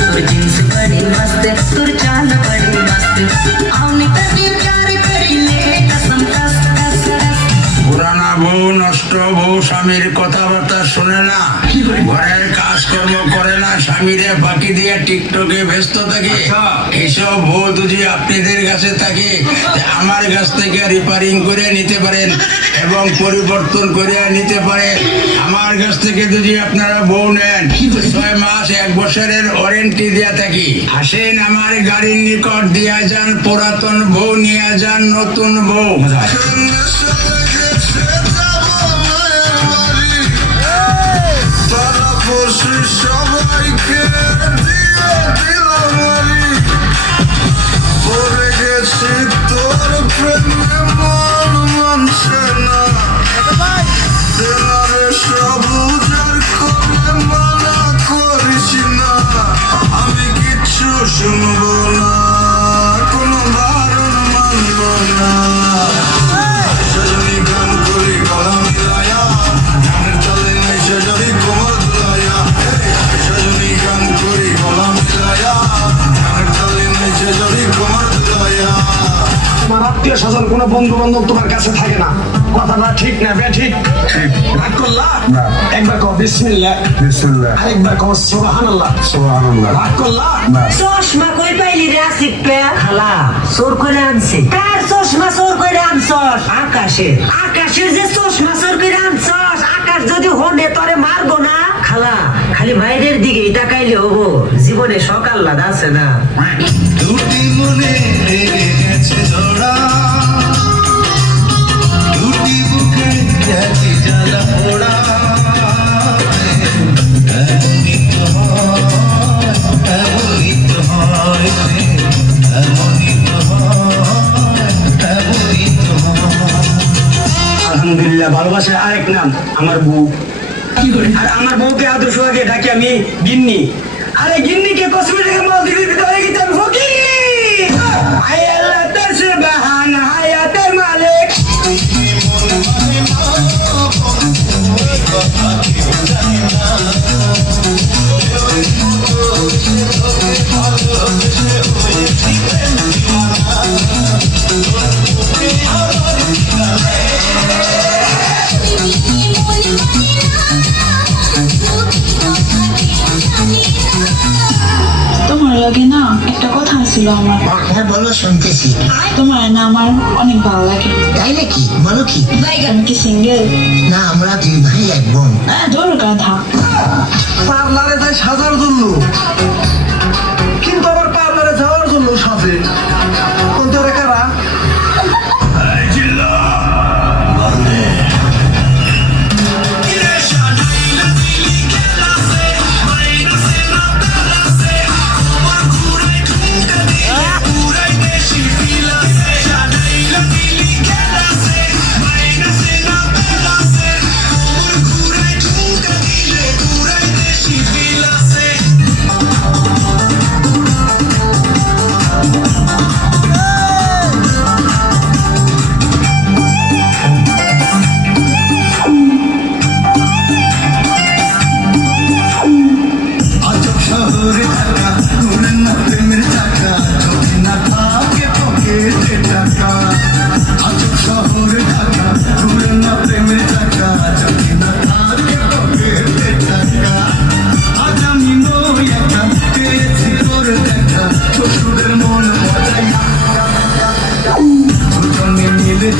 তোর জিন্স बड़ी मस्त তোর चाल बड़ी मस्त आउनी तभी प्यार करीले कसम कस कस कस পুরানা বউ নষ্ট বউ স্বামীর কথাবার্তা শোনে না ঘরের কাজকর্ম করে না স্বামীরে ফাঁকি দিয়ে টিকটকে ব্যস্ত থাকে এইসব বউ যদি আপনাদের কাছে থাকে আমার কাছ থেকে রিপেয়ারিং করে নিতে পারেন এবং পরিবর্তন করে নিতে পারেন আমার কাছ থেকে যদি আপনারা বউ নেন 6 মাস 1 বছরের ওয়ারেন্টি দেয়া থাকি আসেন আমার গাড়ির নিকট দিয়া যান পুরাতন বউ নিয়ে যান নতুন বউ সবাইকে দিয়ে দিলাম পড়ে গেছি তোর প্রেমে মন মানছে না দেনারে সব উজার করে মানা করিস না আমি কিচ্ছু শুনবো না কোনো বারণ মানব না সজনী গান করি গলা মিলায়া গানের চলে নাই সজনী কোমর দুলাইয়া সজনী গান করি গলা মিলায়া গানের চলে নাই সজনী কোমর দুলাইয়া তোমার আত্মীয় স্বজন কোনো বন্ধু বান্ধব তোমার কাছে থাকে না কথাটা ঠিক না বে ঠিক ঠিক রাগ করলা না। একবার কও বিসমিল্লাহ বিসমিল্লাহ আরেকবার কও সুবহানাল্লাহ সুবহানাল্লাহ রাগ করলা না চশমা কই পাইলি রে আসিফ পে খালা চোর করে আনছে কার চশমা চোর করে আনছস আকাশের যে চশমা চোর করে আনছস আকাশ যদি হোনে তোরে মারবো না খালা খালি মায়ের দিকে তাকাইলে হবো জীবনে সকাল লাগ আছে না দুটি মনে লেগে গেছে জোড়া দুটি বুকে একই জ্বালা পোড়া এমনই তো হয় এমনই তো হয় এমনই তো হয় এমনই তো হয় আলহামদুলিল্লাহ ভালোবাসার আরেক নাম আমার বউ আর আমার বউকে আদর্শ আগে ডাকি আমি গিন্নি আরে গিন্নিকে কসমেটিকের মাল দিতে দিতে হয়ে গেছে আমি ফকির আয় আল্লাহ তার সুবহান হায়াতের মালিক তোমার লাগে না একটা কথা ছিল আমার হ্যাঁ বলো শুনতেছি তোমার না আমার অনেক ভালো লাগে তাই নাকি বলো কি আমি কি সিঙ্গেল না আমরা 2 ভাই 1 বোন ধরো গাধা পার্লারে যায় সাজার জন্য কিন্তু আবার পার্লারে যাওয়ার জন্য সাজে অন্তরে কারা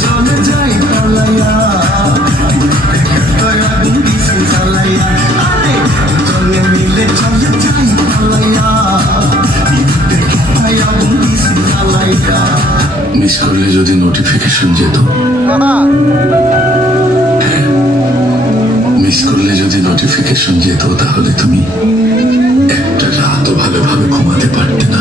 চলে যাই পালাইয়া চলে মিলে চলে যাই পালাইয়া মিস করলে যদি নোটিফিকেশন যেত মিস করলে যদি নোটিফিকেশন যেত তাহলে তুমি একটা রাতও ভালোভাবে ঘুমাতে পারতে না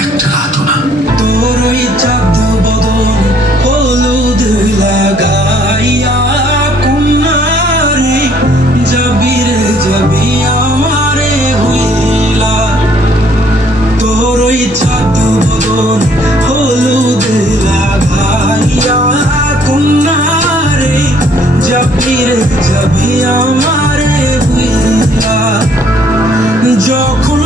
একটা রাতও না তোর ওই চাঁদ বদন হলুদ লাগাইয়া কুমারে যাবি রে যাবি আমারে হইলা তোর ওই চাঁদ বদন হলুদ লাগাইয়া কুমারে যাবি রে যাবি আমারে হইলা যখন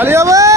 তালি হবে